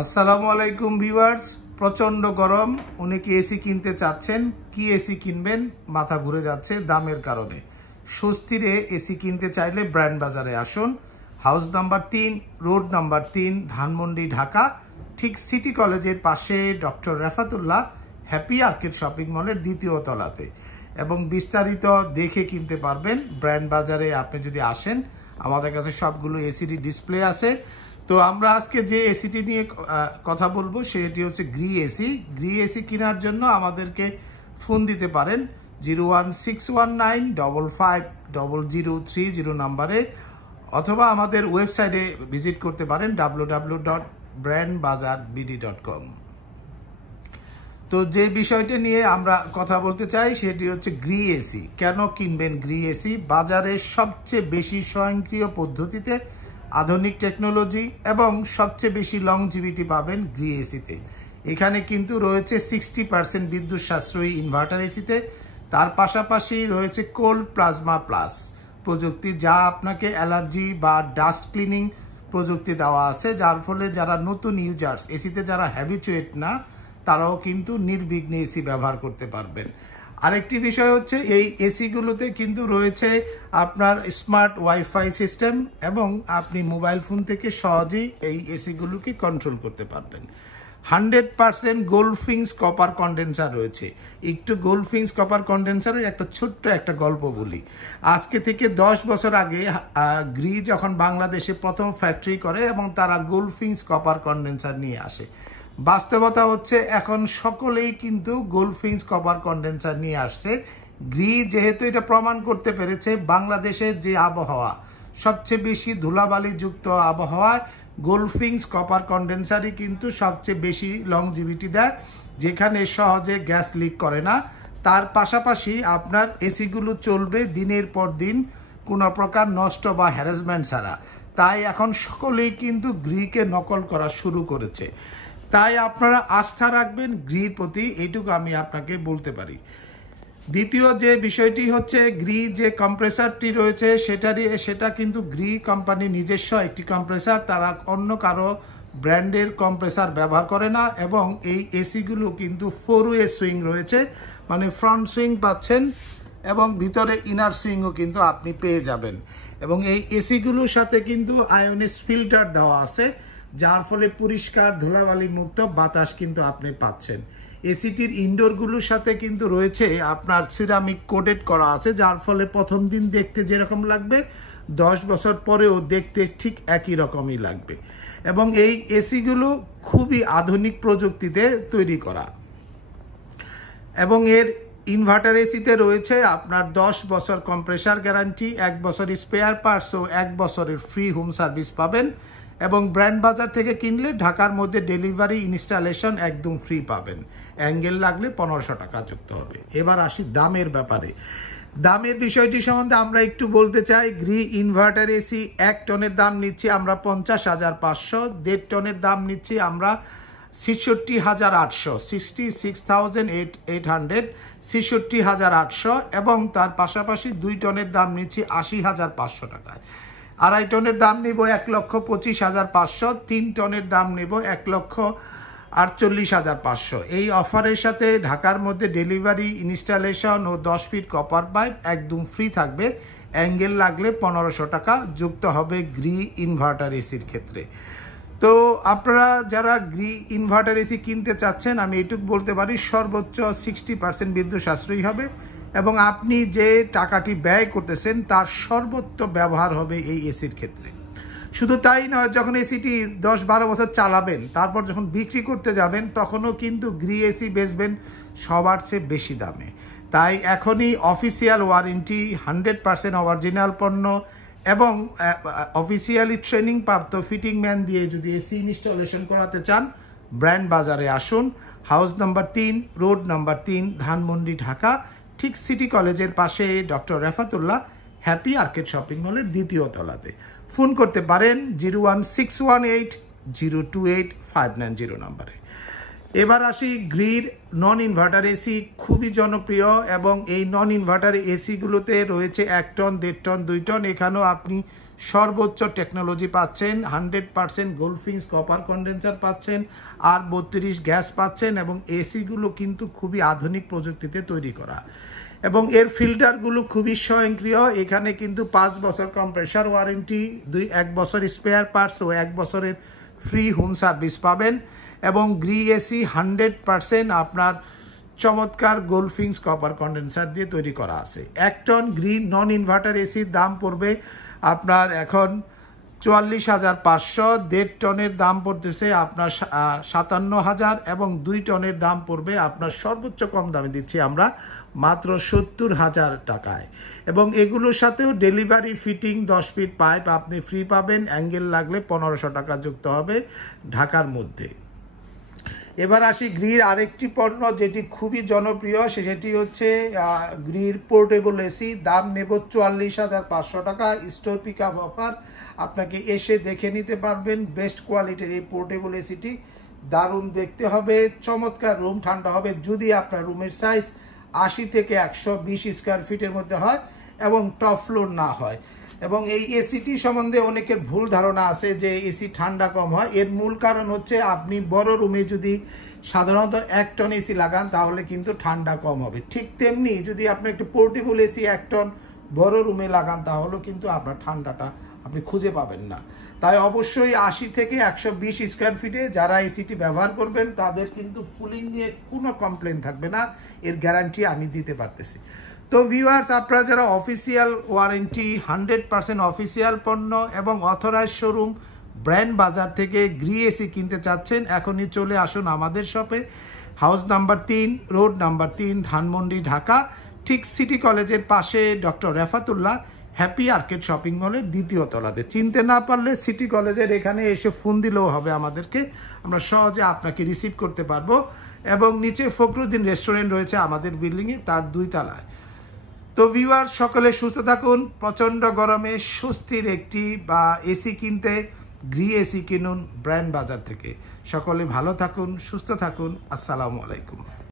আসসালামু আলাইকুম ভিউয়ার্স। প্রচন্ড গরম, অনেকে এসি কিনতে চাচ্ছেন। কি এসি কিনবেন, মাথা ঘুরে যাচ্ছে দামের কারণে। স্বস্তিরে এসি কিনতে চাইলে ব্র্যান্ড বাজারে আসুন। House number 3, road number 3, Dhanmondi, Dhaka. ঠিক সিটি কলেজের পাশে doctor Refatullah happy arcade shopping মলের দ্বিতীয় তলাতে। এবং বিস্তারিত দেখে কিনতে পারবেন ব্র্যান্ড বাজারে। আপনি যদি আসেন, আমাদের কাছে সবগুলো এসিডি ডিসপ্লে আছে। তো আমরা আজকে যে এসিটি নিয়ে কথা বলবো সেটি হচ্ছে গ্রি এসি। গ্রি এসি কেনার জন্য আমাদেরকে ফোন দিতে পারেন 01619550030 নাম্বারে, অথবা আমাদের ওয়েবসাইটে ভিজিট করতে পারেন www.brandbazarbd.com। তো যে বিষয়টা নিয়ে আমরা কথা বলতে চাই সেটি হচ্ছে গ্রি এসি। কেন কিনবেন গ্রি এসি? বাজারে সবচেয়ে বেশি স্বয়ংক্রিয় পদ্ধতিতে আধুনিক টেকনোলজি এবং সবচেয়ে বেশি লংজিভিটি পাবেন গ্রি এসিতে। এখানে কিন্তু রয়েছে 60% বিদ্যুৎ সাশ্রয়ী ইনভার্টার এসিতে। তার পাশাপাশি রয়েছে কোল্ড প্লাজমা প্লাস প্রযুক্তি, যা আপনাকে অ্যালার্জি বা ডাস্ট ক্লিনিং প্রযুক্তি দেওয়া আছে, যার ফলে যারা নতুন ইউজার্স, এসিতে যারা হ্যাবিচুয়েট না, তারাও কিন্তু নির্বিঘ্নে এসি ব্যবহার করতে পারবেন। আরেকটি বিষয় হচ্ছে এই এসিগুলোতে কিন্তু রয়েছে আপনার স্মার্ট ওয়াইফাই সিস্টেম, এবং আপনি মোবাইল ফোন থেকে সহজেই এই এসিগুলোকে কন্ট্রোল করতে পারবেন। 100% গোল্ডফিংস কপার কন্ডেন্সার রয়েছে। একটু গোল্ডফিংস কপার কন্ডেন্সারের একটা ছোট্ট একটা গল্প বলি। আজকে থেকে 10 বছর আগে গ্রি যখন বাংলাদেশে প্রথম ফ্যাক্টরি করে এবং তারা গোল্ডফিংস কপার কন্ডেন্সার নিয়ে আসে। বাস্তবতা হচ্ছে এখন সকলেই কিন্তু গোল্ডফিংস কপার কন্ডেন্সার নিয়ে আসছে। গ্রি যেহেতু এটা প্রমাণ করতে পেরেছে বাংলাদেশের যে আবহাওয়া, সবচেয়ে বেশি ধুলাবালিযুক্ত আবহাওয়ায় গোল্ডফিংস কপার কন্ডেন্সারই কিন্তু সবচেয়ে বেশি লংজিভিটি দেয়, যেখানে সহজে গ্যাস লিক করে না। তার পাশাপাশি আপনার এসিগুলো চলবে দিনের পর দিন কোনো প্রকার নষ্ট বা হ্যারাসমেন্ট ছাড়া। তাই এখন সকলেই কিন্তু গ্রিকে নকল করা শুরু করেছে। তাই আপনারা আস্থা রাখবেন গ্রির প্রতি, এইটুকু আমি আপনাকে বলতে পারি। দ্বিতীয় যে বিষয়টি হচ্ছে গ্রি যে কম্প্রেসারটি রয়েছে সেটা কিন্তু গ্রি কোম্পানি নিজস্ব একটি কম্প্রেসার। তারা অন্য কারো ব্র্যান্ডের কম্প্রেসার ব্যবহার করে না। এবং এই এসিগুলো কিন্তু 4-ওয়ে সুইং রয়েছে, মানে ফ্রন্ট সুইং পাচ্ছেন এবং ভিতরে ইনার সুইংও কিন্তু আপনি পেয়ে যাবেন। এবং এই এসিগুলোর সাথে কিন্তু আয়োনিস ফিল্টার দেওয়া আছে, যার ফলে পরিষ্কার ধুলাবালি মুক্ত বাতাস কিন্তু আপনি পাচ্ছেন। এসিটির ইনডোরগুলোর সাথে কিন্তু রয়েছে আপনার সিরামিক কোটেড করা আছে, যার ফলে প্রথম দিন দেখতে যেরকম লাগবে 10 বছর পরেও দেখতে ঠিক একই রকমই লাগবে। এবং এই এসিগুলো খুবই আধুনিক প্রযুক্তিতে তৈরি করা। এবং এর ইনভার্টার এসিতে রয়েছে আপনার 10 বছর কম্প্রেসার গ্যারান্টি, 1 বছর স্পেয়ার পার্টস ও 1 বছরের ফ্রি হোম সার্ভিস পাবেন। এবং ব্র্যান্ড বাজার থেকে কিনলে ঢাকার মধ্যে ডেলিভারি ইনস্টলেশন একদম ফ্রি পাবেন। অ্যাঙ্গেল লাগলে 1500 টাকা যুক্ত হবে। এবার আসি দামের ব্যাপারে। দামের বিষয়টি সম্বন্ধে আমরা একটু বলতে চাই। গ্রি ইনভার্টার এসি 1 টনের দাম নিচ্ছি আমরা 50,500, 1.5 টনের দাম নিচ্ছি আমরা 66,800, 66,800, 66,800। এবং তার পাশাপাশি 2 টনের দাম নিচ্ছি 80,500 টাকায়। 2.5 টনের দাম নিব 1,25,500, 3 টনের দাম নিব 1,48,500। এই অফারের সাথে ঢাকার মধ্যে ডেলিভারি ইনস্টলেশন ও 10 ফিট কপার পাইপ একদম ফ্রি থাকবে। অ্যাঙ্গেল লাগলে 1500 টাকা যুক্ত হবে গ্রি ইনভার্টার এসির ক্ষেত্রে। তো আপনারা যারা গ্রি ইনভার্টার এসি কিনতে চাচ্ছেন, আমি এইটুকু বলতে পারি সর্বোচ্চ 60% বিদ্যুৎ সাশ্রয়ী হবে, এবং আপনি যে টাকাটি ব্যয় করতেছেন তার সর্বোচ্চ ব্যবহার হবে এই এসির ক্ষেত্রে। শুধু তাই নয়, যখন এসিটি 10-12 বছর চালাবেন, তারপর যখন বিক্রি করতে যাবেন, তখনও কিন্তু গ্রি এসি বেচবেন সবার চেয়ে বেশি দামে। তাই এখনই অফিসিয়াল ওয়ারেন্টি, 100% অরিজিনাল পণ্য এবং অফিসিয়ালি ট্রেনিং প্রাপ্ত ফিটিং ম্যান দিয়ে যদি এসি ইনস্টলেশন করাতে চান, ব্র্যান্ড বাজারে আসুন। House number 3, road number 3, Dhanmondi, Dhaka. ঠিক সিটি কলেজের পাশে doctor Refatullah happy arcade shopping মলের দ্বিতীয় তলাতে। ফোন করতে পারেন 01618028590 নাম্বারে। এবার আসি গ্রির নন ইনভার্টার এসি, খুবই জনপ্রিয় এবং এই নন ইনভার্টার এসিগুলোতে রয়েছে 1 টন, 1.5 টন, 2 টন। এখানেও আপনি সর্বোচ্চ টেকনোলজি পাচ্ছেন, 100% গোল্ডফিন্স কপার কন্ডেন্সার পাচ্ছেন, আর 32 গ্যাস পাচ্ছেন এবং এসিগুলো কিন্তু খুবই আধুনিক প্রযুক্তিতে তৈরি করা এবং এর ফিল্টারগুলো খুবই স্বয়ংক্রিয়। এখানে কিন্তু 5 বছর কম্প্রেসার ওয়ারেন্টি, 1 বছর স্পেয়ার পার্টস ও 1 বছরের ফ্রি হোম সার্ভিস পাবেন এবং গ্রি এসি 100% আপনার চমৎকার গোল্ডফিন্স কপার কন্ডেন্সার দিয়ে তৈরি করা আছে। 1 টন গ্রিন নন ইনভার্টার এসির দাম পড়বে আপনার এখন 44,500, 1.5 টনের দাম পড়তেছে আপনার 57,000 এবং 2 টনের দাম পড়বে আপনার সর্বোচ্চ কম দামে দিচ্ছি আমরা মাত্র 70,000 টাকায় এবং এগুলোর সাথেও ডেলিভারি ফিটিং 10 ফিট পাইপ আপনি ফ্রি পাবেন, অ্যাঙ্গেল লাগলে 1500 টাকা যুক্ত হবে ঢাকার মধ্যে। এবার আসি গ্রির আরেকটি পণ্য যেটি খুবই জনপ্রিয়, সেটি হচ্ছে গ্রির পোর্টেবল এসি। দাম নেব 44,500 টাকা, স্টোর পিক আপ অফার। আপনাকে এসে দেখে নিতে পারবেন। বেস্ট কোয়ালিটির এই পোর্টেবল এসিটি দারুণ দেখতে হবে, চমৎকার, রুম ঠান্ডা হবে যদি আপনার রুমের সাইজ 80 থেকে 120 স্কোয়ার ফিটের মধ্যে হয় এবং টপ ফ্লোর না হয়। এবং এই এসিটি সম্বন্ধে অনেকের ভুল ধারণা আছে যে এসি ঠান্ডা কম হয়। এর মূল কারণ হচ্ছে আপনি বড় রুমে যদি সাধারণত 1 টন এসি লাগান তাহলে কিন্তু ঠান্ডা কম হবে। ঠিক তেমনি যদি আপনি একটা পোর্টেবল এসি 1 টন বড় রুমে লাগান তাহলে কিন্তু আপনার ঠান্ডাটা আপনি খুঁজে পাবেন না। তাই অবশ্যই 80 থেকে 120 স্কোয়ার ফিটে যারা এসিটি ব্যবহার করবেন তাদের কিন্তু কুলিং নিয়ে কোনো কমপ্লেন থাকবে না, এর গ্যারান্টি আমি দিতে পারতেছি। তো ভিউয়ার্স, আপনারা যারা অফিসিয়াল ওয়ারেন্টি, 100% অফিসিয়াল পণ্য এবং অথরাইজ শোরুম ব্র্যান্ড বাজার থেকে গ্রি এসি কিনতে চাচ্ছেন, এখনই চলে আসুন আমাদের শপে। House number 3, road number 3, Dhanmondi, Dhaka. ঠিক সিটি কলেজের পাশে doctor Refatullah happy arcade shopping মলের 2য় তলাতে। চিনতে না পারলে সিটি কলেজের এখানে এসে ফোন দিলেও হবে আমাদেরকে, আমরা সহজে আপনাকে রিসিভ করতে পারবো। এবং নিচে ফখরুদ্দিন রেস্টুরেন্ট রয়েছে আমাদের বিল্ডিংয়ে, তার 2 তলায়। তো ভিউয়ার, সকলে সুস্থ থাকুন। প্রচণ্ড গরমে স্বস্তির একটি এসি কিনতে গ্রি এসি কিনুন ব্র্যান্ড বাজার থেকে। সকলে ভালো থাকুন, সুস্থ থাকুন। আসসালামু আলাইকুম।